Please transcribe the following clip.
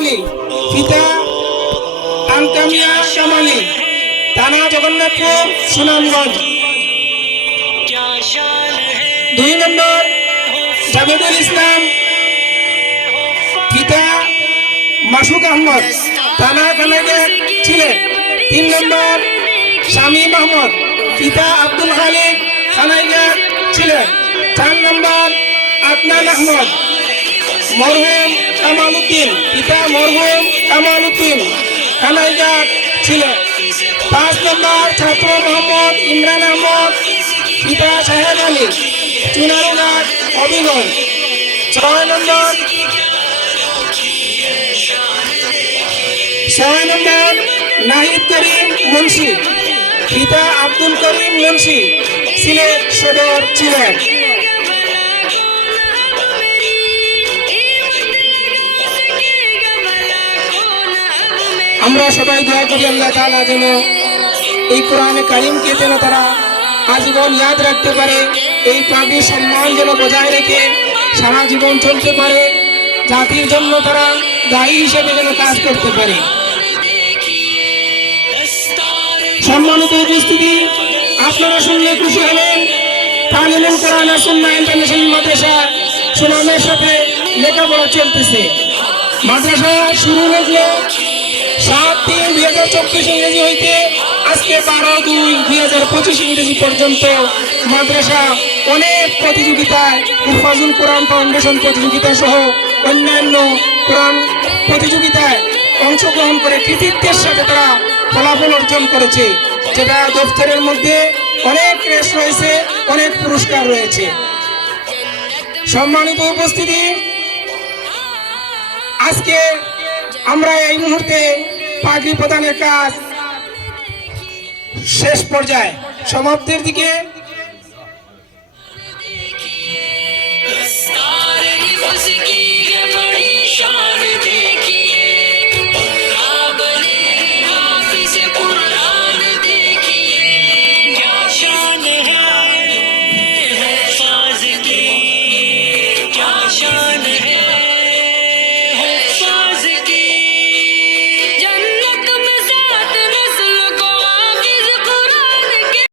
আলী, পিতা আনকামিয়া কামালি, থানা জগন্নাথপুর, সুনামগঞ্জ। 2 নম্বর জাবেদুল ইসলাম, পিতা মাসুক আহমদ, থানা কানাইঘাট ছিলেন। 3 নম্বর শামীম আহমদ, পিতা আব্দুল খালিক, কানাইঘাট ছিলেন। 4 নম্বর আদনান আহমদ, মরহুম কামাল উদ্দিন, পিতা মরহুম কামাল উদ্দিন, কানাইঘাট ছিলেন। 5 নম্বর ছাত্র মোহাম্মদ ইমরান আহমদ, পিতা সাহেব আলী, চুনারুঘাট, হবিগঞ্জ। 6 নম্বর নাহিদ করিম মুন্সি, পিতা আব্দুল করিম মুন্সি, সিলেট সদর ছিলেন। আমরা সবাই দোয়া করি আল্লাহ তাআলা যেন এই কোরআনে কারিমকে যেন তারা আজীবন ইয়াদ রাখতে পারে, এই পাখির সম্মান যেন বজায় রেখে সারা জীবন চলতে পারে, জাতির জন্য তারা দায়ী হিসেবে যেন কাজ করতে পারে। সম্মানিত উপস্থিতি, আপনারা শুনলে খুশি হবেন, তালিমুল কোরআন ওয়া সুন্নাহ ইন্টারন্যাশনাল মাদ্রাসা সুনামের সাথে লেখাপড়া চলতেছে। মাদ্রাসা শুরু হলো 7/3/2024 ইংরেজি হইতে আজকে 12/2/2025 ইংরেজি পর্যন্ত মাদ্রাসা অনেক প্রতিযোগিতায়, হিফাজুল কোরআন ফাউন্ডেশন প্রতিযোগিতা সহ অন্যান্য কোরআন প্রতিযোগিতায় অংশগ্রহণ করে কৃতিত্বের সাথে তারা ফলাফল অর্জন করেছে, যেটা দফতরের মধ্যে অনেক রেস রয়েছে, অনেক পুরস্কার রয়েছে। সম্মানিত উপস্থিতি, আজকে আমরা এই মুহূর্তে পাগড়ি প্রদানের কাজ শেষ পর্যায়ে সমাপ্তির দিকে।